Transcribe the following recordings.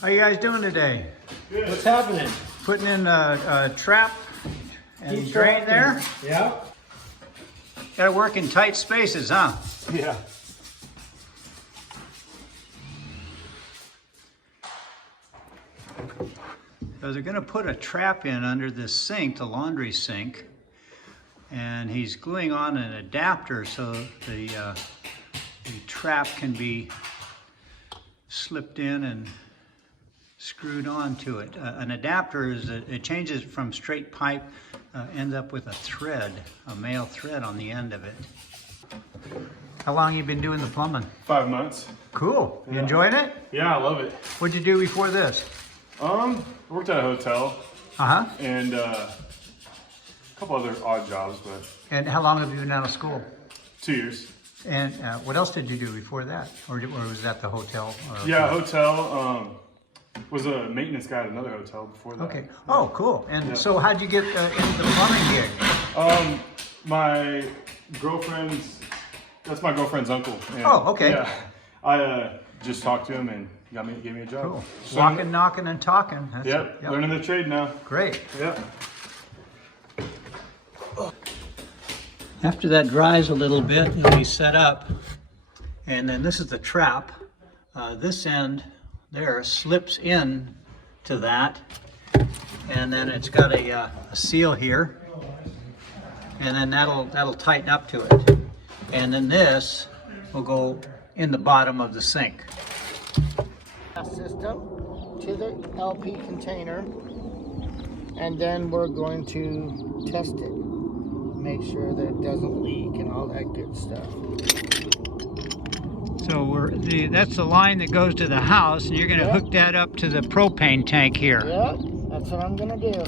How you guys doing today? Good. What's happening? Putting in a trap and drain there? Yeah. Gotta work in tight spaces, huh? Yeah. So they're gonna put a trap in under this sink, the laundry sink, and he's gluing on an adapter so the trap can be slipped in and screwed onto it. An adapter is it changes from straight pipe, ends up with a thread, a male thread on the end of it. How long you been doing the plumbing? 5 months. Cool. You Yeah. enjoying it? Yeah, I love it. What'd you do before this? I worked at a hotel Uh-huh. and a couple other odd jobs, but And how long have you been out of school? 2 years. And what else did you do before that? Or was that the hotel? Yeah, hotel. Was a maintenance guy at another hotel before that. Okay. Oh, cool. And Yeah. so how'd you get into the plumbing gig? My girlfriend's, that's my girlfriend's uncle. And, Oh, okay. Yeah, I just talked to him and gave me a job. Cool. So Walking, knocking, and talking. That's Yep, it. learning the trade now. Great. Yep. After that dries a little bit, it'll be set up. And then this is the trap. This end there slips in to that. And then it's got a seal here. And then that'll tighten up to it. And then this will go in the bottom of the sink. System to the LP container, and then we're going to test it, make sure that it doesn't leak and all that good stuff. So that's the line that goes to the house, and you're going to hook that up to the propane tank here. Yeah, that's what I'm going to do.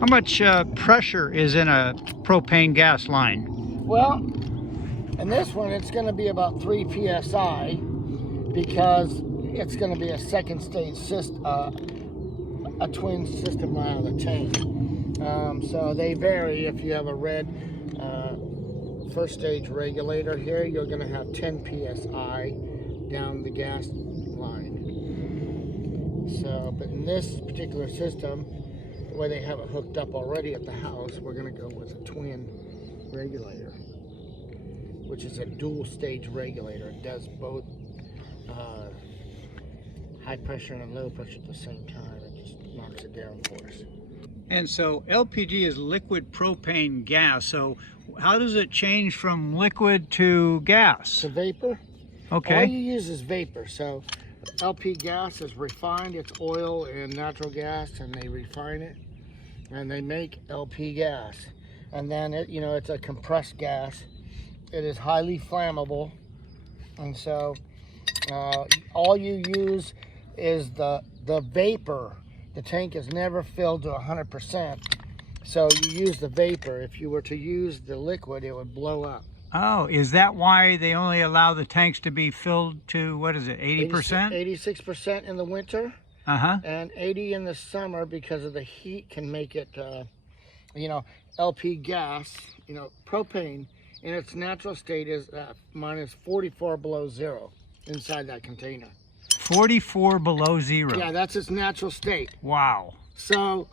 How much pressure is in a propane gas line? Well, in this one it's going to be about 3 psi because it's going to be a second stage system, a twin system out of the tank. So they vary. If you have a red first stage regulator here, you're going to have 10 psi down the gas line. So, but in this particular system, where they have it hooked up already at the house, we're going to go with a twin regulator, which is a dual stage regulator. It does both high pressure and low pressure at the same time. It just knocks it down for us. And so LPG is liquid propane gas. So how does it change from liquid to gas? The vapor. Okay. All you use is vapor. So LP gas is refined. It's oil and natural gas, and they refine it, and they make LP gas. And then it's a compressed gas. It is highly flammable, and so all you use is the vapor. The tank is never filled to 100%, so you use the vapor. If you were to use the liquid, it would blow up. Oh, is that why they only allow the tanks to be filled to, what is it, 80%? 86% in the winter, Uh-huh. and 80 in the summer, because of the heat can make it, LP gas, propane in its natural state is minus 44 below zero inside that container. 44 below zero. Yeah, that's its natural state. Wow. So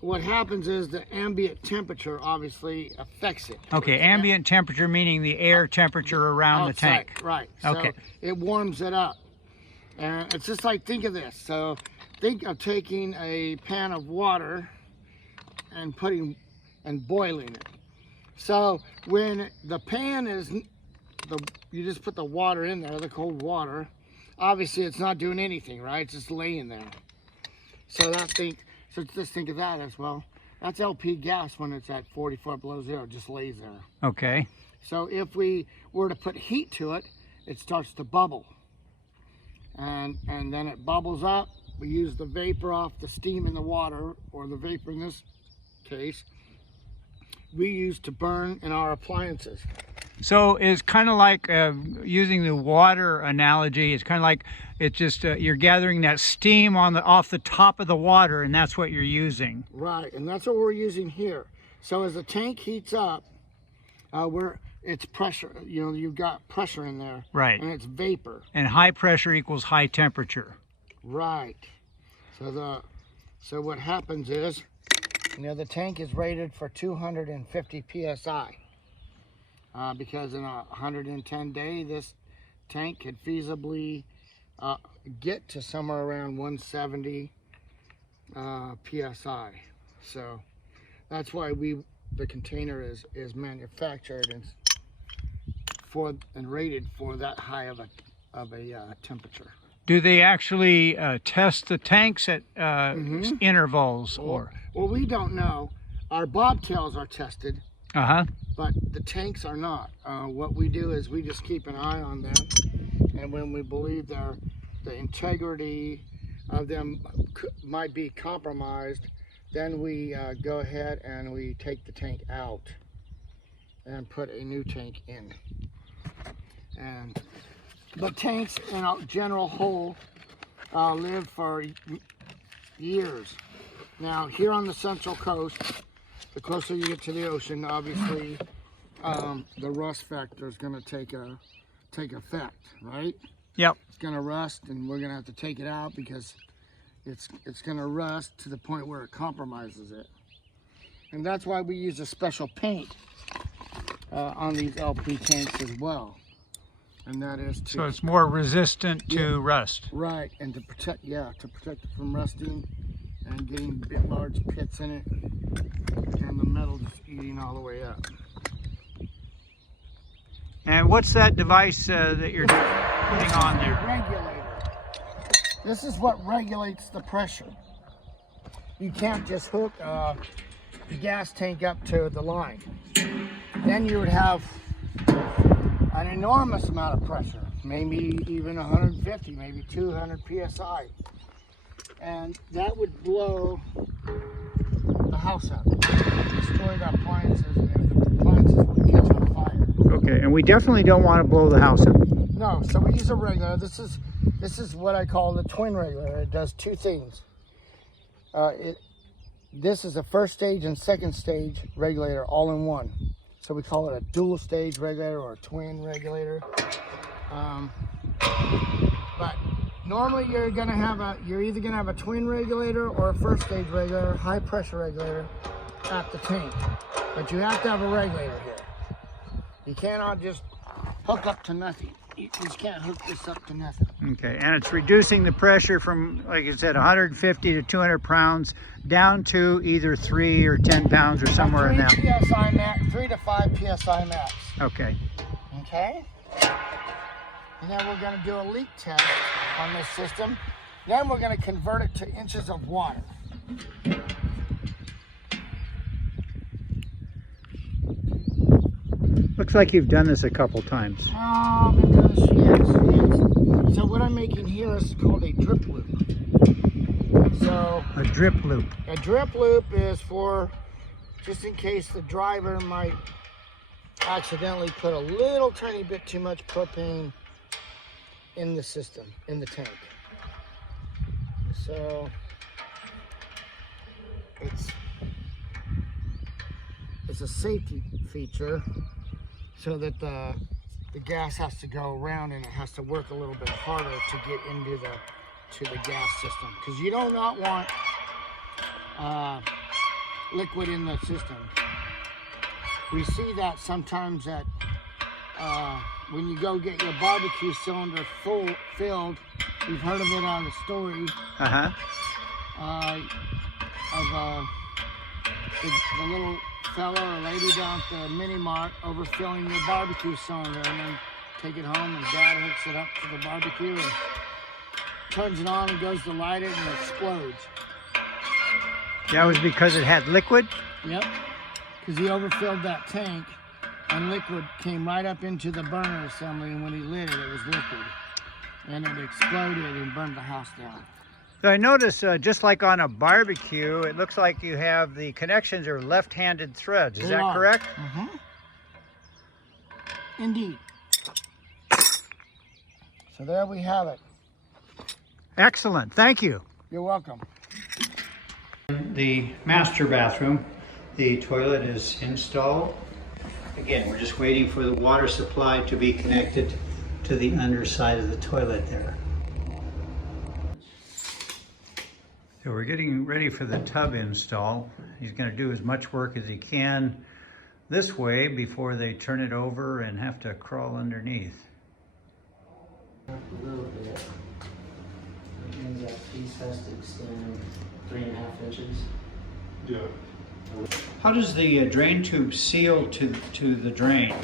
what happens is the ambient temperature obviously affects it. Okay, ambient temperature meaning the air temperature around the Outside, tank. right. Okay. So it warms it up. And it's just like, think of this. So think of taking a pan of water and boiling it. So when the pan is, you just put the water in there, the cold water, obviously it's not doing anything, right? It's just laying there. So just think of that as well. That's LP gas when it's at 44 below zero, just lays there. Okay. So if we were to put heat to it, it starts to bubble. And then it bubbles up. We use the vapor off the steam in the water, or the vapor in this case, we use to burn in our appliances. So it's kind of like using the water analogy. It's kind of like it's just you're gathering that steam off the top of the water, and that's what you're using. Right, and that's what we're using here. So as the tank heats up, it's pressure. You know, you've got pressure in there. Right. And it's vapor. And high pressure equals high temperature. Right. So what happens is, you know, the tank is rated for 250 psi. Because in a 110 day, this tank could feasibly get to somewhere around 170 psi. So that's why the container is manufactured and rated for that high of a temperature. Do they actually test the tanks at intervals or? Well, we don't know. Our bobtails are tested, but the tanks are not. What we do is we just keep an eye on them, and when we believe the integrity of them might be compromised, then we go ahead and we take the tank out and put a new tank in. And the tanks in a general whole live for years. Now here on the Central Coast, the closer you get to the ocean, obviously the rust factor is going to take effect, right? Yep. It's going to rust, and we're going to have to take it out because it's going to rust to the point where it compromises it. And that's why we use a special paint on these LP tanks as well. And that is to... So it's more resistant to rust. Right, and to protect it from rusting and getting large pits in it, and the metal just eating all the way up. And what's that device that you're putting on there? Regulator. This is what regulates the pressure. You can't just hook the gas tank up to the line. Then you would have an enormous amount of pressure, maybe even 150, maybe 200 psi. And that would blow the house up, destroy the appliances, and the appliances would catch on fire. Okay, and we definitely don't want to blow the house up. No, so we use a regulator. This is what I call the twin regulator. It does two things. This is a first stage and second stage regulator all in one. So we call it a dual stage regulator or a twin regulator. But normally you're either gonna have a twin regulator or a first stage regulator, high pressure regulator at the tank. But you have to have a regulator here. You cannot just hook up to nothing. You just can't hook this up to nothing. Okay, and it's reducing the pressure from, like you said, 150 to 200 pounds down to either 3 or 10 pounds or somewhere in that. 3 to 5 psi max. Okay. Okay. And then we're going to do a leak test on this system. Then we're going to convert it to inches of water. Looks like you've done this a couple times. Oh, I've been doing this, yes. So what I'm making here is called a drip loop. So a drip loop. A drip loop is for just in case the driver might accidentally put a little tiny bit too much propane in the system, in the tank. So it's a safety feature, so that the gas has to go around and it has to work a little bit harder to get into the gas system, because you do not want liquid in the system. We see that sometimes at when you go get your barbecue cylinder filled. We've heard of it on the story of the little fella or lady down at the mini mart overfilling your barbecue cylinder, and then take it home, and Dad hooks it up to the barbecue and turns it on and goes to light it, and it explodes. That was because it had liquid? Yep, because he overfilled that tank and liquid came right up into the burner assembly, and when he lit it, it was liquid. And it exploded and burned the house down. So I notice, just like on a barbecue, it looks like you have the connections are left-handed threads. Is that correct? Mm-hmm. Indeed. So there we have it. Excellent. Thank you. You're welcome. The master bathroom, the toilet is installed. Again, we're just waiting for the water supply to be connected to the underside of the toilet there. So we're getting ready for the tub install. He's going to do as much work as he can this way before they turn it over and have to crawl underneath. A little bit. And that piece has to extend 3.5 inches. Yeah. How does the drain tube seal to the drain?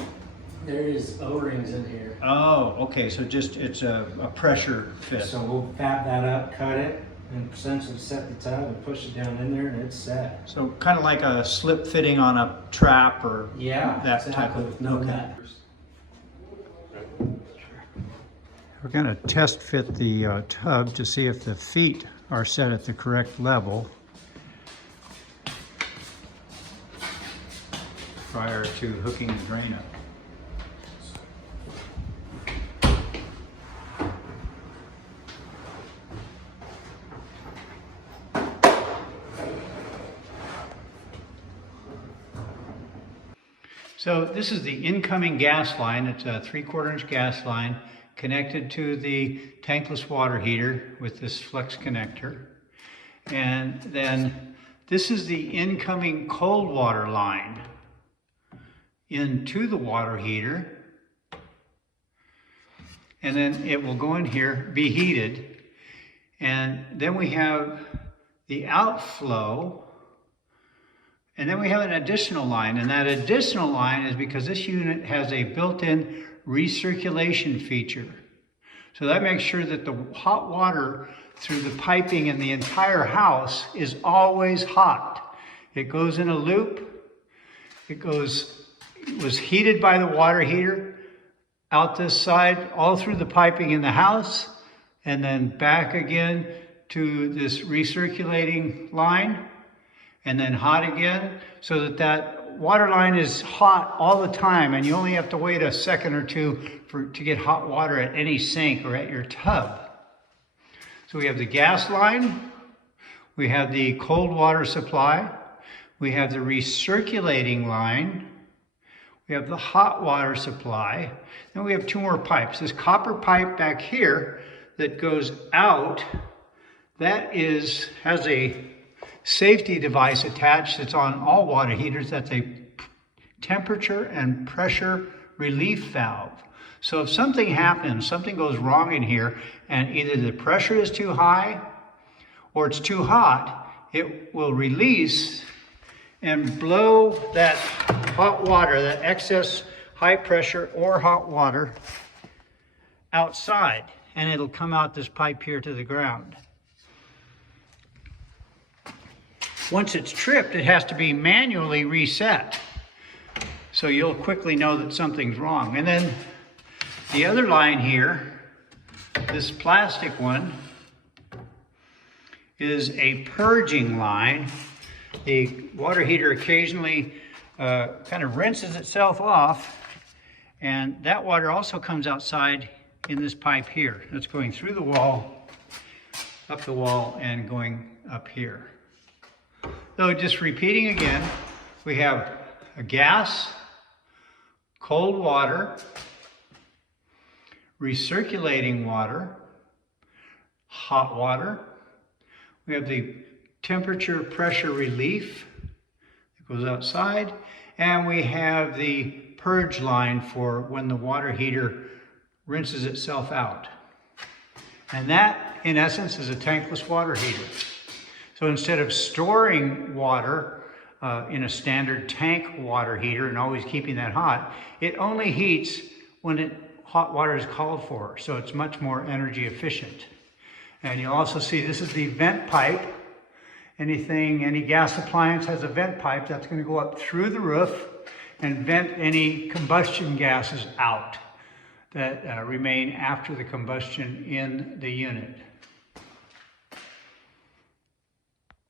There is O-rings in here. Oh, okay, so just it's a pressure fit. So we'll fab that up, cut it, and essentially set the tub and push it down in there and it's set. So kind of like a slip fitting on a trap or Yeah, that exactly, type of, with no okay. nut. We're going to test fit the tub to see if the feet are set at the correct level prior to hooking the drain up. So this is the incoming gas line. It's a 3/4 inch gas line connected to the tankless water heater with this flex connector. And then this is the incoming cold water line into the water heater. And then it will go in here, be heated. And then we have the outflow. And then we have an additional line, and that additional line is because this unit has a built-in recirculation feature. So that makes sure that the hot water through the piping in the entire house is always hot. It goes in a loop. It was heated by the water heater out this side, all through the piping in the house, and then back again to this recirculating line, and then hot again, so that that water line is hot all the time, and you only have to wait a second or two to get hot water at any sink or at your tub. So we have the gas line, we have the cold water supply, we have the recirculating line, we have the hot water supply, then we have 2 more pipes. This copper pipe back here that goes out, that has a safety device attached. It's on all water heaters. That's a temperature and pressure relief valve. So if something happens, something goes wrong in here, and either the pressure is too high or it's too hot, it will release and blow that hot water, that excess high pressure or hot water, outside, and it'll come out this pipe here to the ground. Once it's tripped, it has to be manually reset. So you'll quickly know that something's wrong. And then the other line here, this plastic one, is a purging line. The water heater occasionally kind of rinses itself off, and that water also comes outside in this pipe here. That's going through the wall, up the wall, and going up here. So just repeating again, we have a gas, cold water, recirculating water, hot water. We have the temperature pressure relief that goes outside, and we have the purge line for when the water heater rinses itself out. And that, in essence, is a tankless water heater. So instead of storing water in a standard tank water heater and always keeping that hot, it only heats when hot water is called for. So it's much more energy efficient. And you'll also see this is the vent pipe. Any gas appliance has a vent pipe that's going to go up through the roof and vent any combustion gases out that remain after the combustion in the unit.